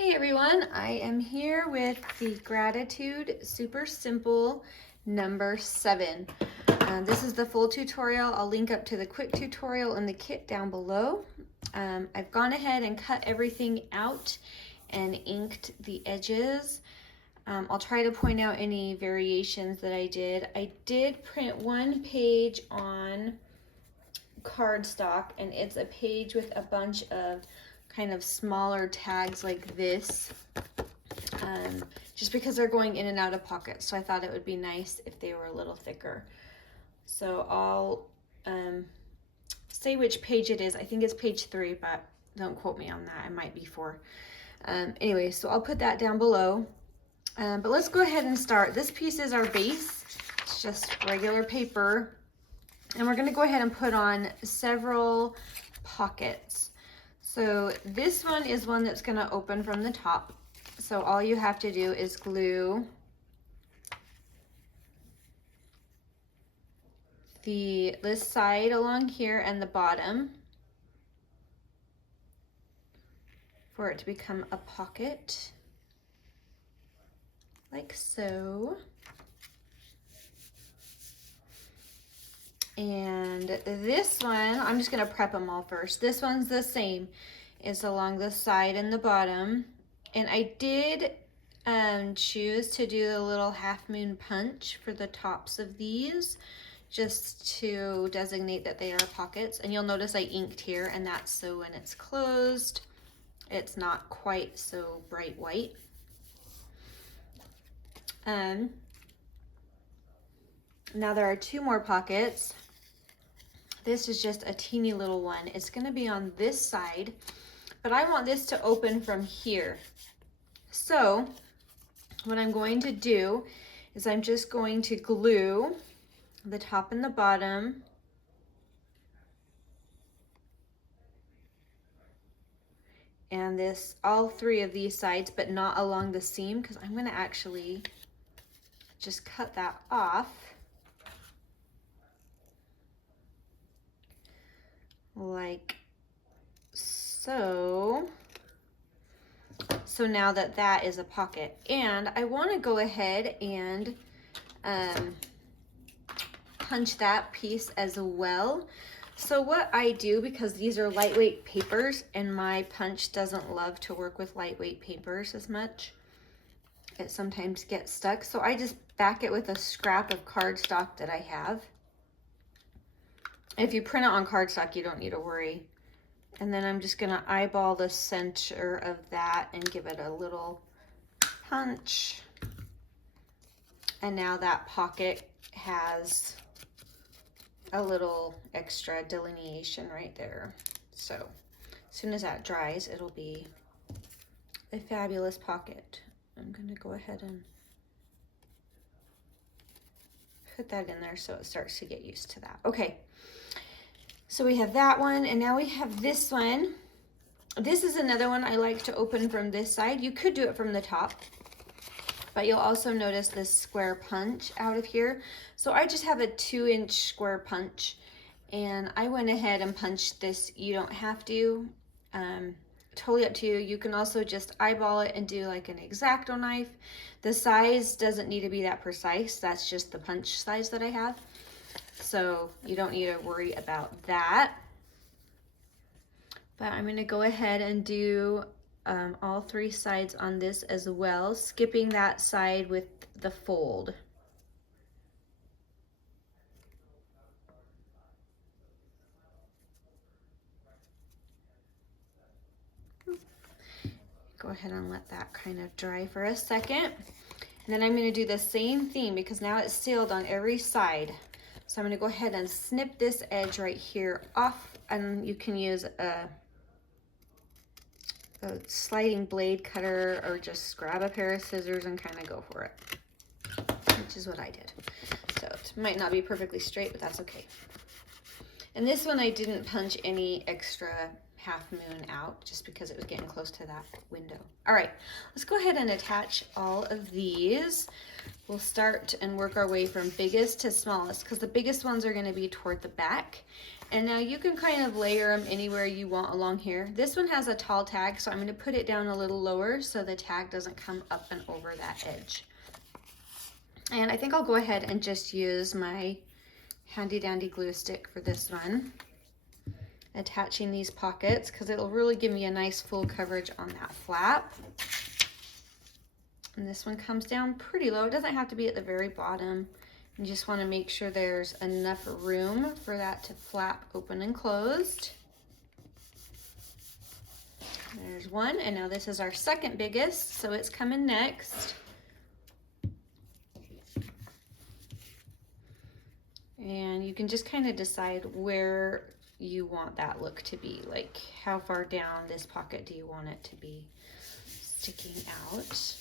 Hey everyone, I am here with the Gratitude Super Simple number 7. This is the full tutorial. I'll link up to the quick tutorial in the kit down below. I've gone ahead and cut everything out and inked the edges. I'll try to point out any variations that I did. I did print one page on cardstock, and it's a page with a bunch of kind of smaller tags like this, just because they're going in and out of pockets, so I thought it would be nice if they were a little thicker. So I'll say which page it is. I think it's page 3, but don't quote me on that. It might be 4. Anyway, so I'll put that down below. But let's go ahead and start. This piece is our base. It's just regular paper. And we're going to go ahead and put on several pockets. So this one is one that's going to open from the top. So all you have to do is glue this side along here and the bottom for it to become a pocket, like so. And this one, I'm just going to prep them all first. This one's the same. It's along the side and the bottom. And I did choose to do a little half moon punch for the tops of these, just to designate that they are pockets. And you'll notice I inked here, and that's so when it's closed, it's not quite so bright white. Now there are 2 more pockets. This is just a teeny little one. It's going to be on this side, but I want this to open from here. So what I'm going to do is I'm just going to glue the top and the bottom and all 3 of these sides, but not along the seam, because I'm going to actually just cut that off like so. So now that is a pocket, and I want to go ahead and punch that piece as well. So what I do, because these are lightweight papers and my punch doesn't love to work with lightweight papers as much, it sometimes gets stuck, so I just back it with a scrap of cardstock that I have. If you print it on cardstock, you don't need to worry. And then I'm just going to eyeball the center of that and give it a little punch. And now that pocket has a little extra delineation right there. So as soon as that dries, it'll be a fabulous pocket. I'm going to go ahead and put that in there so it starts to get used to that. Okay. So we have that one, and now we have this one. This is another one I like to open from this side. You could do it from the top, but you'll also notice this square punch out of here. So I just have a 2-inch square punch, and I went ahead and punched this. You don't have to, totally up to you. You can also just eyeball it and do like an X-Acto knife. The size doesn't need to be that precise. That's just the punch size that I have. So you don't need to worry about that. But I'm going to go ahead and do all 3 sides on this as well, skipping that side with the fold. Go ahead and let that kind of dry for a second. And then I'm going to do the same thing, because now it's sealed on every side. So I'm going to go ahead and snip this edge right here off, and you can use a sliding blade cutter, or just grab a pair of scissors and kind of go for it, which is what I did. So it might not be perfectly straight, but that's okay. And this one I didn't punch any extra half moon out just because it was getting close to that window. All right, let's go ahead and attach all of these. We'll start and work our way from biggest to smallest because the biggest ones are going to be toward the back. And now you can kind of layer them anywhere you want along here. This one has a tall tag, so I'm going to put it down a little lower so the tag doesn't come up and over that edge. And I think I'll go ahead and just use my handy dandy glue stick for this one, attaching these pockets because it'll really give me a nice full coverage on that flap. And this one comes down pretty low. It doesn't have to be at the very bottom. You just want to make sure there's enough room for that to flap open and closed. There's one, and now this is our second biggest, so it's coming next. And you can just kind of decide where you want that look to be. Like how far down this pocket do you want it to be sticking out?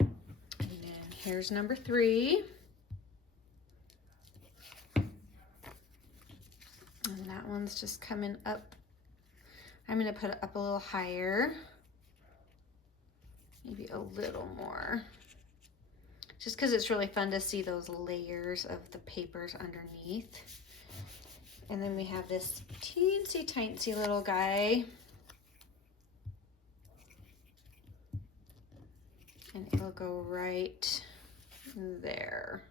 And then here's number 3. And that one's just coming up. I'm gonna put it up a little higher, maybe a little more, just because it's really fun to see those layers of the papers underneath. And then we have this teensy tiny little guy. And it'll go right there.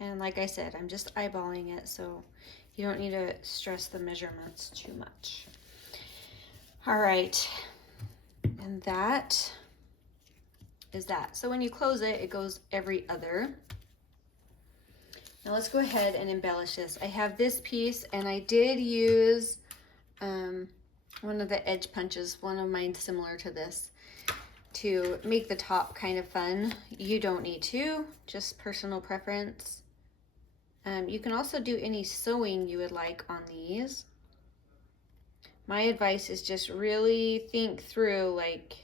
And like I said, I'm just eyeballing it, so you don't need to stress the measurements too much. All right, and that is that. So when you close it, it goes every other. Now let's go ahead and embellish this. I have this piece, and I did use one of the edge punches, one of mine similar to this, to make the top kind of fun. You don't need to, just personal preference. You can also do any sewing you would like on these. My advice is just really think through like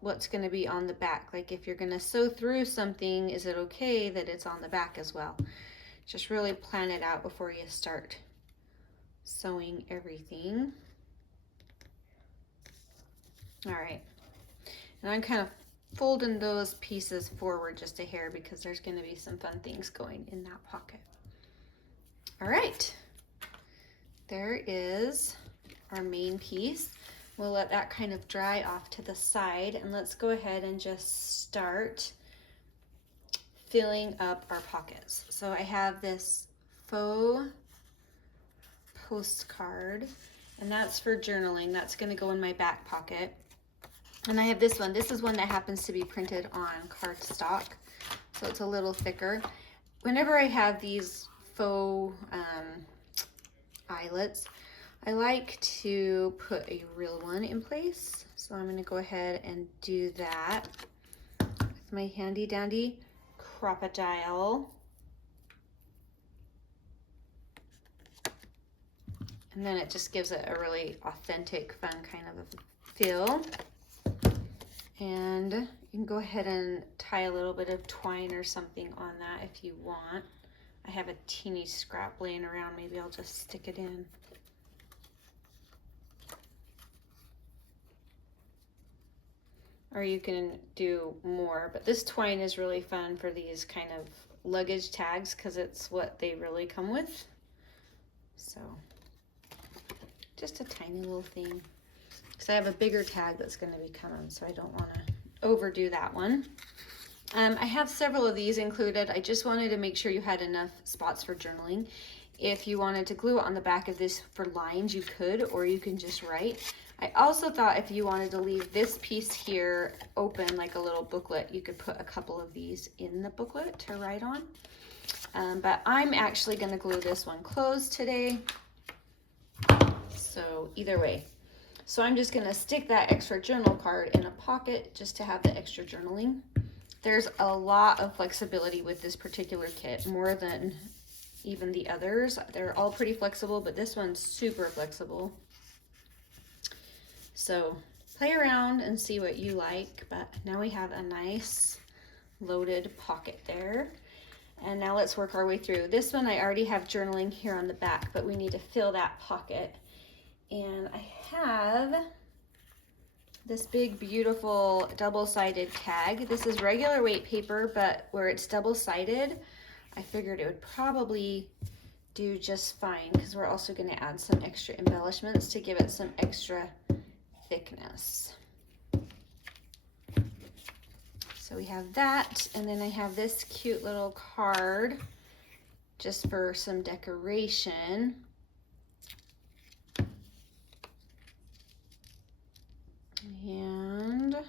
what's going to be on the back. Like if you're going to sew through something, is it okay that it's on the back as well? Just really plan it out before you start sewing everything. All right, and I'm kind of folding those pieces forward just a hair because there's going to be some fun things going in that pocket. All right, there is our main piece. We'll let that kind of dry off to the side, and let's go ahead and just start filling up our pockets. So I have this faux postcard, and that's for journaling. That's going to go in my back pocket. And I have this one. This is one that happens to be printed on cardstock, so it's a little thicker. Whenever I have these faux eyelets, I like to put a real one in place. So I'm going to go ahead and do that with my handy dandy crocodile. And then it just gives it a really authentic, fun kind of a feel. And you can go ahead and tie a little bit of twine or something on that if you want. I have a teeny scrap laying around. Maybe I'll just stick it in. Or you can do more, but this twine is really fun for these kind of luggage tags because it's what they really come with. So just a tiny little thing. Because I have a bigger tag that's going to be coming, so I don't want to overdo that one. I have several of these included. I just wanted to make sure you had enough spots for journaling. If you wanted to glue it on the back of this for lines, you could, or you can just write. I also thought if you wanted to leave this piece here open like a little booklet, you could put a couple of these in the booklet to write on. But I'm actually going to glue this one closed today. So either way. So I'm just going to stick that extra journal card in a pocket just to have the extra journaling. There's a lot of flexibility with this particular kit, more than even the others. They're all pretty flexible, but this one's super flexible. So play around and see what you like, but now we have a nice loaded pocket there. And now let's work our way through. This one I already have journaling here on the back, but we need to fill that pocket. And I have this big, beautiful double-sided tag. This is regular weight paper, but where it's double-sided, I figured it would probably do just fine because we're also going to add some extra embellishments to give it some extra thickness. So we have that, and then I have this cute little card just for some decoration. And I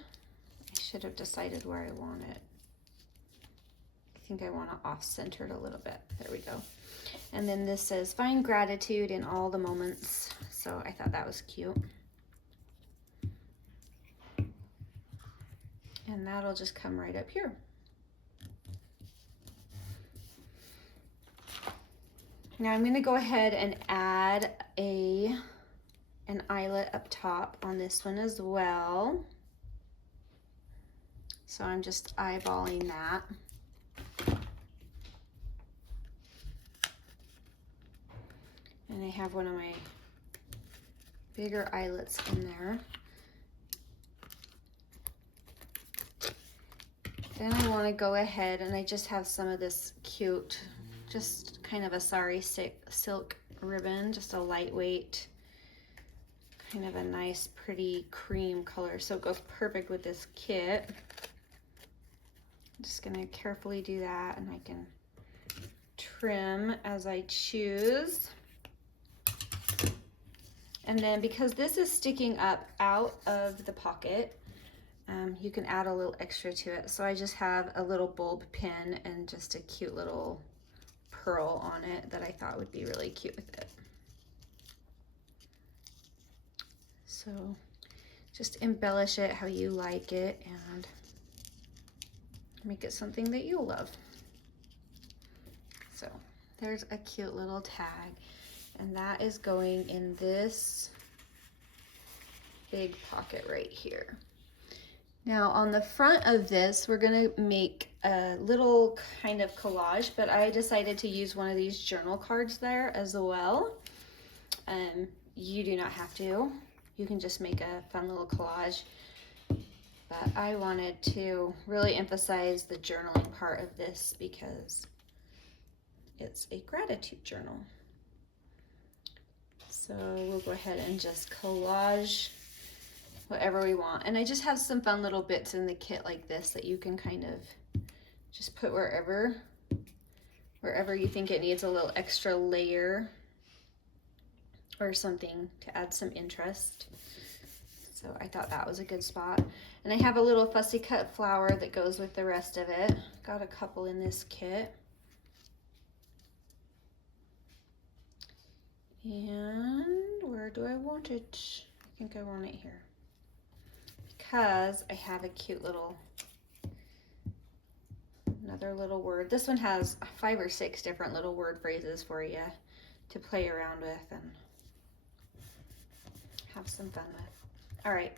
should have decided where I want it. I think I want to off-center it a little bit. There we go. And then this says, find gratitude in all the moments. So I thought that was cute. And that'll just come right up here. Now I'm going to go ahead and add an eyelet up top on this one as well. So I'm just eyeballing that. And I have one of my bigger eyelets in there. Then I want to go ahead and I just have some of this cute, just kind of a sari silk ribbon, just a lightweight, kind of a nice pretty cream color. So it goes perfect with this kit. I'm just going to carefully do that, and I can trim as I choose. And then because this is sticking up out of the pocket, you can add a little extra to it. So I just have a little bulb pin and just a cute little pearl on it that I thought would be really cute with it. So just embellish it how you like it and make it something that you love. So there's a cute little tag, and that is going in this big pocket right here. Now on the front of this, we're gonna make a little kind of collage, but I decided to use one of these journal cards there as well. You do not have to. You can just make a fun little collage. But I wanted to really emphasize the journaling part of this because it's a gratitude journal. So we'll go ahead and just collage whatever we want. And I just have some fun little bits in the kit like this that you can kind of just put wherever you think it needs a little extra layer or something to add some interest. So I thought that was a good spot. And I have a little fussy cut flower that goes with the rest of it. Got a couple in this kit. And where do I want it? I think I want it here, because I have a cute little, another little word. This one has 5 or 6 different little word phrases for you to play around with and have some fun with. All right,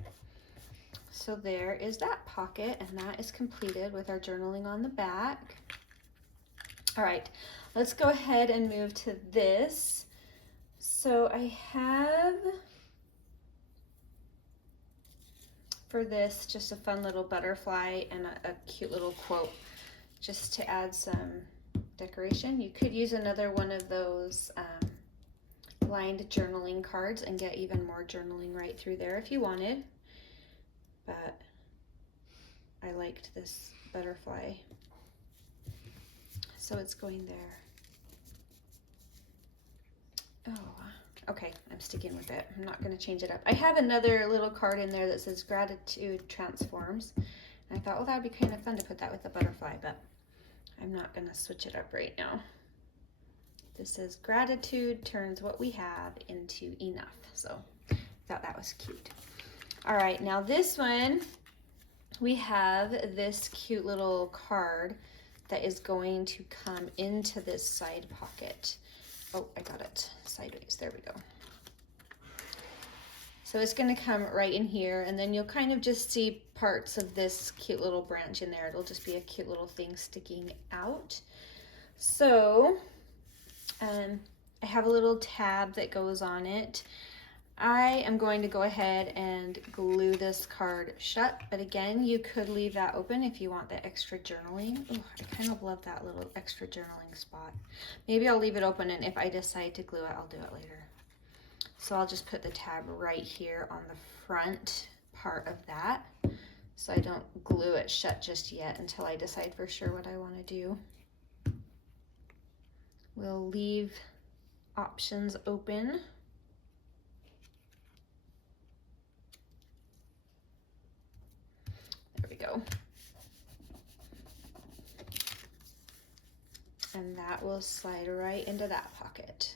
so there is that pocket, and that is completed with our journaling on the back. All right, let's go ahead and move to this. So I have for this just a fun little butterfly and a cute little quote just to add some decoration. You could use another one of those lined journaling cards and get even more journaling right through there if you wanted, but I liked this butterfly, so it's going there. Oh, okay, I'm sticking with it. I'm not going to change it up. I have another little card in there that says gratitude transforms, and I thought, well, that would be kind of fun to put that with the butterfly, but I'm not going to switch it up right now. This says gratitude turns what we have into enough. So I thought that was cute. All right, now this one, we have this cute little card that is going to come into this side pocket. Oh, I got it sideways. There we go. So it's going to come right in here, and then you'll kind of just see parts of this cute little branch in there. It'll just be a cute little thing sticking out. So I have a little tab that goes on it. I am going to go ahead and glue this card shut, but again, you could leave that open if you want the extra journaling. Ooh, I kind of love that little extra journaling spot. Maybe I'll leave it open, and if I decide to glue it, I'll do it later. So I'll just put the tab right here on the front part of that, so I don't glue it shut just yet until I decide for sure what I want to do. We'll leave options open. There we go. And that will slide right into that pocket.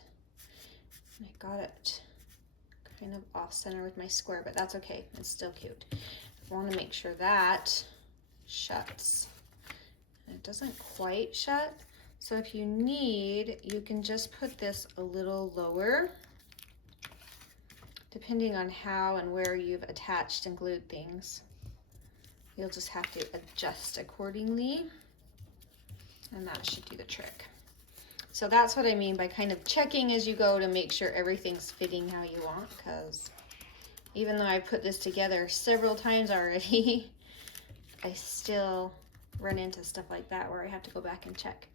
I got it kind of off center with my square, but that's okay. It's still cute. I want to make sure that shuts. And it doesn't quite shut. So if you need, you can just put this a little lower, depending on how and where you've attached and glued things. You'll just have to adjust accordingly, and that should do the trick. So that's what I mean by kind of checking as you go to make sure everything's fitting how you want, because even though I put this together several times already, I still run into stuff like that where I have to go back and check.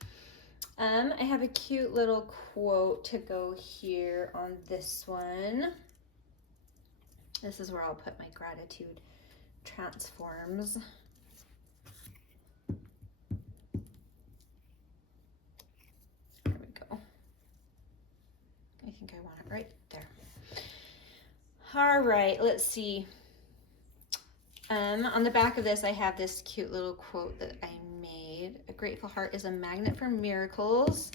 I have a cute little quote to go here on this one. This is where I'll put my gratitude transforms. There we go. I think I want it right there. All right, let's see. On the back of this, I have this cute little quote that I made. A grateful heart is a magnet for miracles.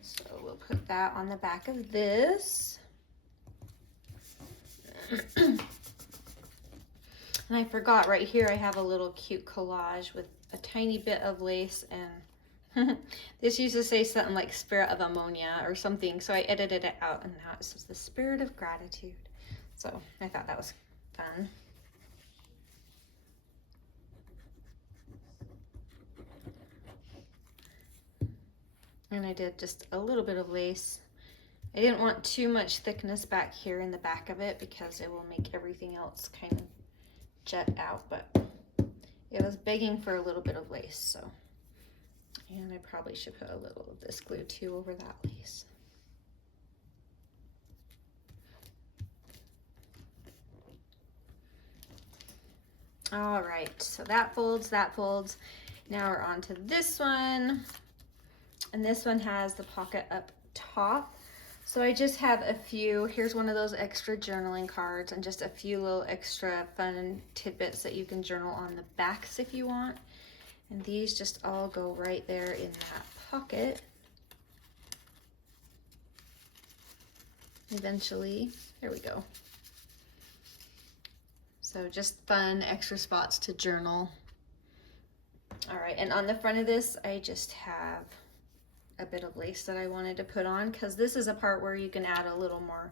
So we'll put that on the back of this. And I forgot, right here I have a little cute collage with a tiny bit of lace, and this used to say something like spirit of ammonia or something, so I edited it out, and now it says the spirit of gratitude. So I thought that was fun. And I did just a little bit of lace. I didn't want too much thickness back here in the back of it because it will make everything else kind of jet out, but it was begging for a little bit of lace, so. And I probably should put a little of this glue too over that lace. All right, so that folds, that folds. Now we're on to this one. And this one has the pocket up top. So I just have a few, here's one of those extra journaling cards and just a few little extra fun tidbits that you can journal on the backs if you want. And these just all go right there in that pocket. Eventually, there we go. So just fun extra spots to journal. All right, and on the front of this, I just have a bit of lace that I wanted to put on, because this is a part where you can add a little more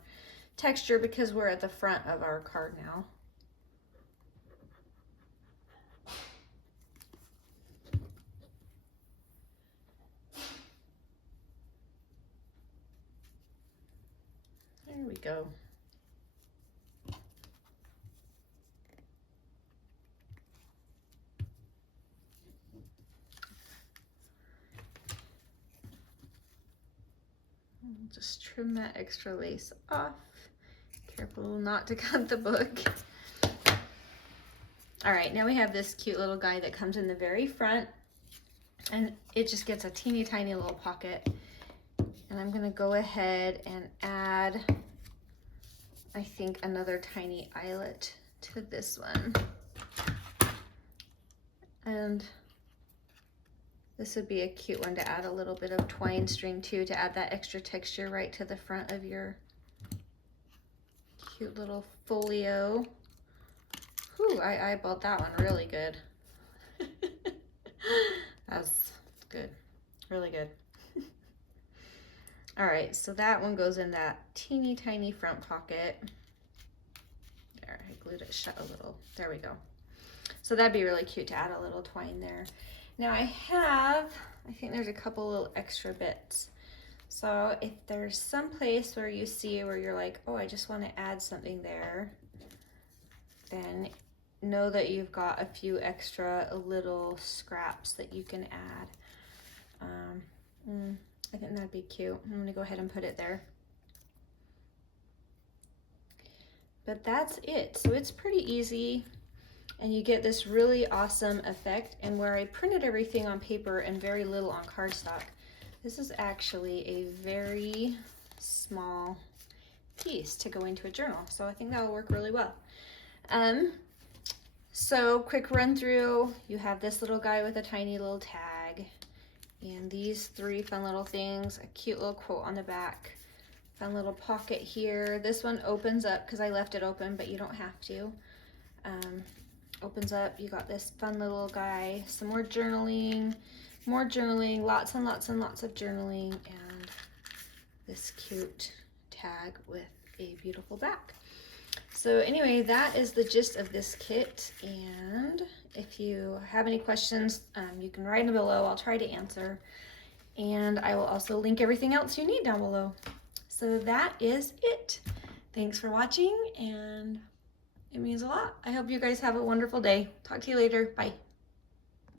texture because we're at the front of our card now. There we go. Just trim that extra lace off. Careful not to cut the book. All right, now we have this cute little guy that comes in the very front, and it just gets a teeny tiny little pocket. And I'm gonna go ahead and add, I think, another tiny eyelet to this one. And this would be a cute one to add a little bit of twine string too, to add that extra texture right to the front of your cute little folio. Whew, I eyeballed that one really good. That's good, really good. All right, so that one goes in that teeny tiny front pocket. There, I glued it shut a little. There we go. So that'd be really cute to add a little twine there. Now I think there's a couple little extra bits. So if there's some place where you see where you're like, oh, I just want to add something there, then know that you've got a few extra little scraps that you can add. I think that'd be cute. I'm gonna go ahead and put it there. But that's it. So it's pretty easy, and you get this really awesome effect. And where I printed everything on paper and very little on cardstock, this is actually a very small piece to go into a journal. So I think that will work really well. So quick run through, you have this little guy with a tiny little tag, and these 3 fun little things, a cute little quote on the back, fun little pocket here. This one opens up because I left it open, but you don't have to. Opens up, you got this fun little guy, some more journaling, lots and lots and lots of journaling, and this cute tag with a beautiful back. So anyway, that is the gist of this kit, and if you have any questions, you can write them below. I'll try to answer, and I will also link everything else you need down below. So that is it. Thanks for watching, and it means a lot. I hope you guys have a wonderful day. Talk to you later. Bye.